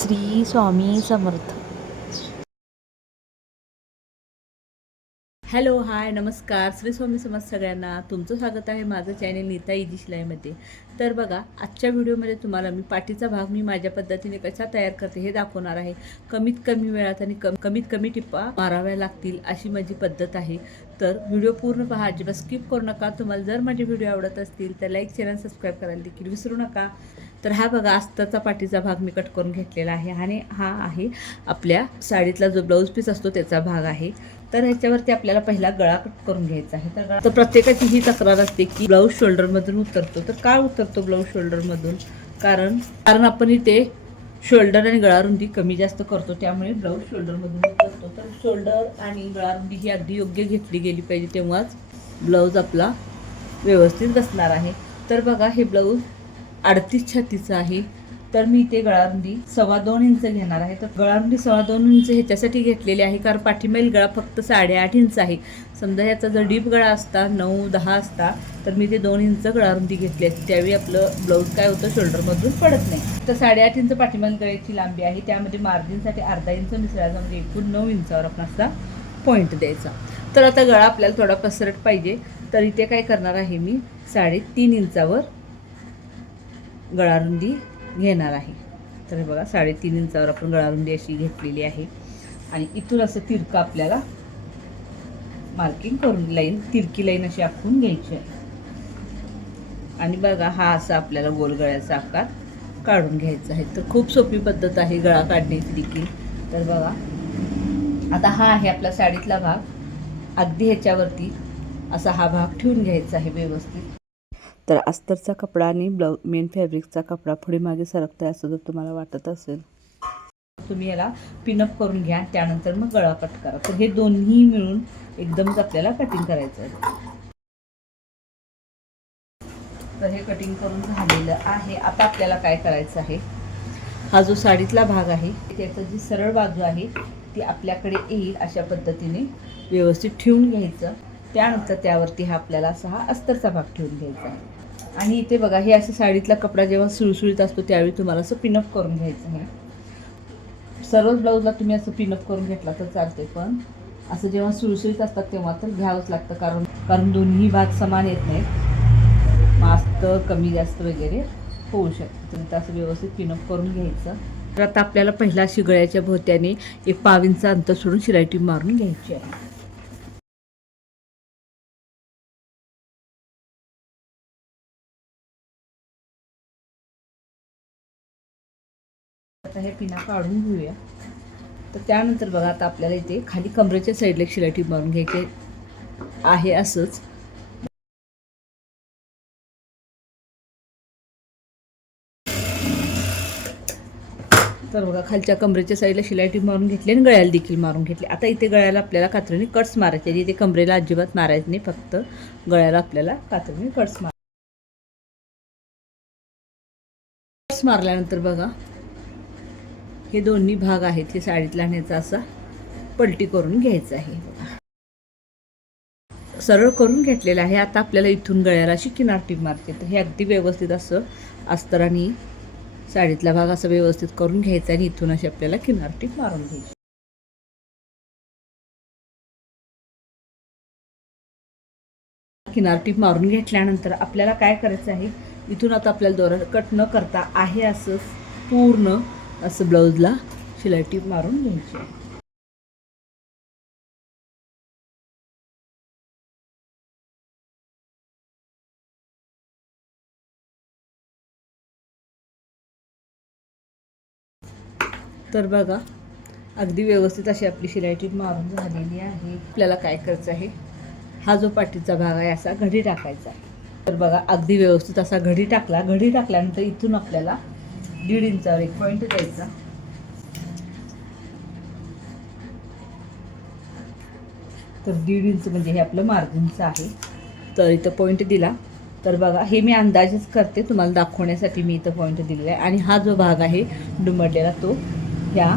Shri Swami Samarth. Hello, हाय, नमस्कार. श्री स्वामी समर्थ सगळ्यांना. तुमचं स्वागत आहे माझं चॅनल नीता इजी शिलाईमध्ये. तर बघा, आजच्या व्हिडिओमध्ये तुम्हाला मी पाठीचा भाग मी माझ्या पद्धतीने कसा तयार करते हे दाखवणार आहे. कमीत कमी वेळात आणि कमीत कमी टिप्पा माराव्या लागतील अशी माझी पद्धत आहे. तर व्हिडिओ पूर्ण पहा, अजिबात स्किप करू नका. तुम्हाला जर माझे व्हिडिओ आवडत असतील तर लाईक, चॅनल सबस्क्राईब करायला देखील विसरू नका. तर हा बघा, अस्तरचा पाठीचा भाग मी कट करून घेतलेला आहे आणि हा आहे आपल्या साडीतला जो ब्लाऊज पीस असतो त्याचा भाग आहे. तर ह्याच्यावरती आपल्याला पहिला गळा कट करून घ्यायचा आहे. तर प्रत्येकाची ही तक्रार असते की ब्लाऊज शोल्डरमधून उतरतो. तर का उतरतो ब्लाऊज शोल्डरमधून? कारण आपण इथे शोल्डर आणि गळा रुंदी कमी जास्त करतो, त्यामुळे ब्लाऊज शोल्डरमधून उतरतो. तर शोल्डर आणि गळा रुंदी ही अगदी योग्य घेतली गेली पाहिजे, तेव्हाच ब्लाऊज आपला व्यवस्थित बसणार आहे. तर बघा, हे ब्लाऊज 38 छातीचं आहे. तर मी इथे गळारुंदी 2.25 इंच घेणार आहे. तर गळारुंदी 2.25 इंच ह्याच्यासाठी घेतलेली आहे कारण पाठीमागील गळा फक्त 8.5 इंच आहे. समजा ह्याचा जर डीप गळा असता 9-10 असता तर मी ते 2 इंच गळारुंदी घेतली असती, त्यावेळी आपलं ब्लाऊज काय होतं, शोल्डरमधून पडत नाही. तर 8.5 इंच पाठीमागील गळ्याची लांबी आहे, त्यामध्ये मार्जिनसाठी अर्धा इंच मिसळायचा, म्हणजे एकूण 9 इंचावर आपण असा पॉईंट द्यायचा. तर आता गळा आपल्याला थोडा पसरट पाहिजे, तर इथे काय करणार आहे, मी 3.5 इंचावर गळारुंदी घेणार आहे. तर बघा, 3.5 इंचावर आपण गळारुंदी अशी घेतलेली आहे आणि इथून असं तिरकं आपल्याला मार्किंग करून तिरकी लाईन अशी आखून घ्यायची आहे. आणि बघा, हा असा आपल्याला गोल गळ्याचा आकार काढून घ्यायचा आहे. तर खूप सोपी पद्धत आहे गळा काढण्याची देखील. तर बघा, आता हा आहे आपला साडीतला भाग. अगदी ह्याच्यावरती असा हा भाग ठेवून घ्यायचा आहे व्यवस्थित. तर अस्तरचा कपडा आणि मेन फॅब्रिकचा कपडा पुढे मागे सरकता असं जर तुम्हाला वाटत असेल, तुम्ही याला पिनअप करून घ्या, त्यानंतर मग गळा कट करा. तर हे दोन्ही मिळून एकदमच आपल्याला कटिंग करायचं आहे. तर हे कटिंग करून झालेलं आहे. आता आपल्याला काय करायचं आहे, हा जो साडीतला भाग आहे त्याची जी सरळ बाजू आहे ती आपल्याकडे येईल अशा पद्धतीने व्यवस्थित ठेवून घ्यायचं. त्यानंतर त्यावरती हा आपल्याला असा हा अस्तरचा भाग ठेवून घ्यायचा आहे. आणि इथे बघा, हे असं साडीतला कपडा जेव्हा सुळसुळीत असतो त्यावेळी तुम्हाला असं पिनअप करून घ्यायचं आहे. सर्व ब्लाऊजला तुम्ही असं पिनअप करून घेतला तर चालते, पण असं जेव्हा सुळसुळीत असतात तेव्हा तर घ्यावंच लागतं, कारण दोन्ही भाग समान येत नाहीत, मास्त कमी जास्त वगैरे होऊ शकतं. तर असं व्यवस्थित पिनअप करून घ्यायचं. तर आता आपल्याला पहिला अशी गळ्याच्या भोवत्याने 1 पाव इंच अंतर सोडून शिलाई टीप मारून घ्यायची आहे. आता हे पिना काढून घेऊया. तर त्यानंतर बघा, आता आपल्याला इथे खाली कमरेच्या साईडला शिलाई टीप मारून घ्यायची आहे. असंच तर बघा, खालच्या कमरेच्या साईडला शिलाई टीप मारून घेतली आणि गळ्याला देखील मारून घेतली. आता इथे गळ्याला आपल्याला कात्रीने कट्स मारायचे. इथे कमरेला अजिबात मारायचं नाही, फक्त गळ्याला आपल्याला कात्रीने कट्स मारल्यानंतर बघा, हे दोन्ही भाग आहेत हे साडीतला न्यायचा असा पलटी करून घ्यायचा आहे. सरळ करून घेतलेलं आहे. आता आपल्याला इथून गळ्याला अशी किनार टीप मारते. तर हे अगदी व्यवस्थित असं अस्तर आणि साडीतला भाग असं व्यवस्थित करून घ्यायचा आणि इथून अशी आपल्याला किनार टीप मारून घ्यायची. किनार टीप मारून घेतल्यानंतर आपल्याला काय करायचं आहे, इथून आता आपल्याला दोरा कट न करता आहे असं पूर्ण असं ब्लाऊजला शिलाई टीप मारून घ्यायची. तर बघा, अगदी व्यवस्थित अशी आपली शिलाई टीप मारून झालेली आहे. आपल्याला काय करायचं आहे, हा जो पाठीचा भाग आहे असा घडी टाकायचा आहे. तर बघा, अगदी व्यवस्थित असा घडी टाकला. घडी टाकल्यानंतर इथून आपल्याला 1.5 इंचावर एक पॉईंट द्यायचा. तर 1.5 इंच म्हणजे हे आपलं मार्जिनचं आहे. तर इथं पॉईंट दिला. तर बघा, हे मी अंदाजेच करते, तुम्हाला दाखवण्यासाठी मी इथं पॉईंट दिलेला आहे. आणि हा जो भाग आहे दुमडलेला तो ह्या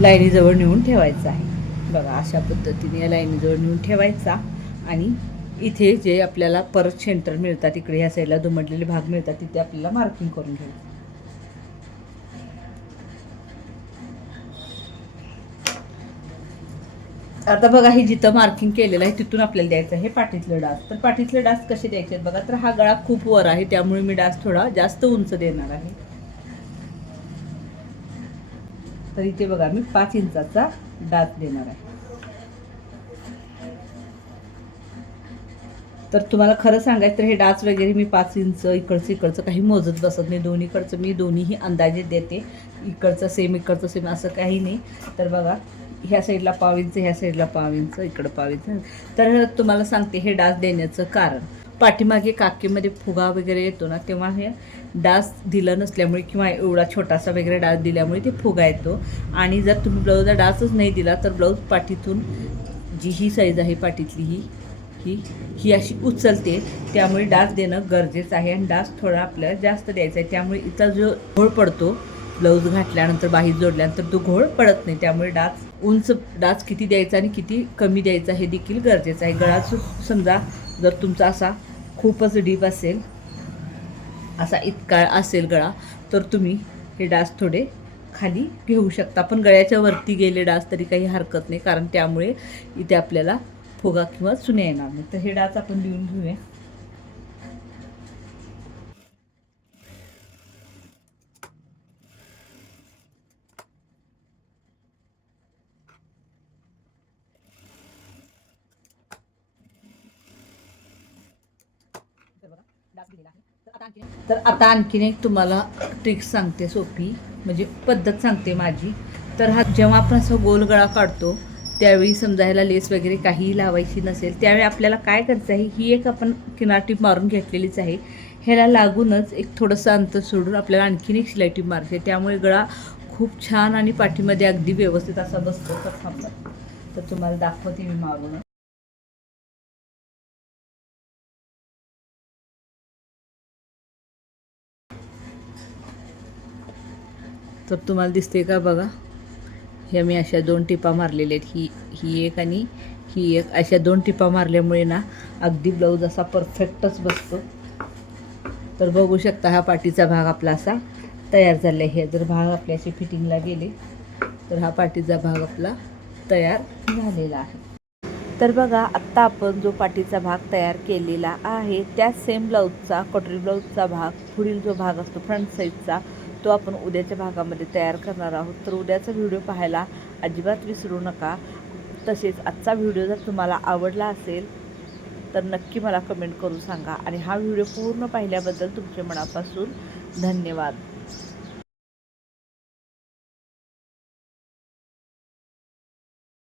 लाईनीजवळ नेऊन ठेवायचा आहे. बघा, अशा पद्धतीने या लाईनीजवळ नेऊन ठेवायचा. आणि इथे जे आपल्याला परत सेंटर मिळतात, इकडे ह्या साईडला दुमडलेले भाग मिळतात, तिथे आपल्याला मार्किंग करून घ्यायचं. आता बघा हे जिथं मार्किंग केलेलं आहे तिथून आपल्याला द्यायचं आहे पाठीतलं डास. तर पाठीतले डास कसे द्यायचे आहेत बघा. तर हा गळा खूप वर आहे त्यामुळे मी डास थोडा जास्त उंच देणार आहे. तर इथे बघा मी 5 इंचाचा डास देणार आहे. तर तुम्हाला खरं सांगायचं तर हे डास वगैरे मी 5 इंच इकडचं काही मोजत बसत नाही. दोन्हीकडचं मी दोन्हीही अंदाजे देते. इकडचं सेम असं काही नाही. तर बघा ह्या साईडला 1/2 इंच, ह्या साईडला 1/2 इंच, इकडं 1/2 इंच. तर तुम्हाला सांगते हे डास देण्याचं कारण, पाठीमागे काकेमध्ये फुगा वगैरे येतो ना, तेव्हा हे डास दिला नसल्यामुळे किंवा एवढा छोटासा वगैरे डास दिल्यामुळे ते फुगा येतो. आणि जर तुम्ही ब्लाऊजला डासच नाही दिला तर ब्लाऊज पाठीतून जी ही साईज आहे पाठीतली ही अशी उचलते. त्यामुळे डास देणं गरजेचं आहे. आणि डास थोडा आपल्याला जास्त द्यायचा आहे. त्यामुळे इथला जो घोळ पडतो ब्लाऊज घातल्यानंतर बाहीर जोडल्यानंतर तो घोळ पडत नाही. त्यामुळे डास किती द्यायचा आणि किती कमी द्यायचा हे देखील गरजेचं आहे. गळा समजा जर तुमचा असा खूपच डीप असेल, असा इतका असेल गळा, तर तुम्ही हे डास थोडे खाली घेऊ शकता. पण गळ्याच्या वरती गेले डास तरी काही हरकत नाही, कारण त्यामुळे इथे आपल्याला फुगा किंवा चुन्या येणार नाही. तर हे डास आपण लिहून घेऊया. तर आता आणखीन एक तुम्हाला ट्रिक सांगते, सोपी म्हणजे पद्धत सांगते माझी. तर हा जेव्हा आपण असं गोल गळा काढतो त्यावेळी समजा ह्याला लेस वगैरे काहीही लावायची नसेल, त्यावेळी आपल्याला काय करायचं आहे, ही एक आपण किनार टीप मारून घेतलेलीच आहे. ह्याला लागूनच एक थोडंसं अंतर सोडून आपल्याला आणखीन एक शिलाई टीप मारायची आहे. त्यामुळे गळा खूप छान आणि पाठीमध्ये अगदी व्यवस्थित असा बसतो. तर थांबला तर तुम्हाला दाखवते मी मारून. तर तुम्हाला दिसते का बघा, ह्या मी अशा 2 टिपा मारलेल्या आहेत. ही एक आणि ही एक, अशा 2 टिपा मारल्यामुळे ना अगदी ब्लाऊज असा परफेक्टच बसतो. तर बघू शकता हा पाठीचा भाग आपला असा तयार झाला आहे. हे जर भाग आपल्याशी फिटिंगला गेले तर हा पाठीचा भाग आपला तयार झालेला आहे. तर बघा आत्ता आपण जो पाठीचा भाग तयार केलेला आहे त्याच सेम ब्लाऊजचा, कटोरी ब्लाऊजचा भाग, पुढील जो भाग असतो फ्रंट साईडचा, तो आपण उद्याच्या भागामध्ये तयार करणार आहोत. तर उद्याचा व्हिडिओ पाहायला अजिबात विसरू नका. तसेच आजचा व्हिडिओ जर तुम्हाला आवडला असेल तर नक्की मला कमेंट करून सांगा. आणि हा व्हिडिओ पूर्ण पाहिल्याबद्दल तुमचे मनापासून धन्यवाद.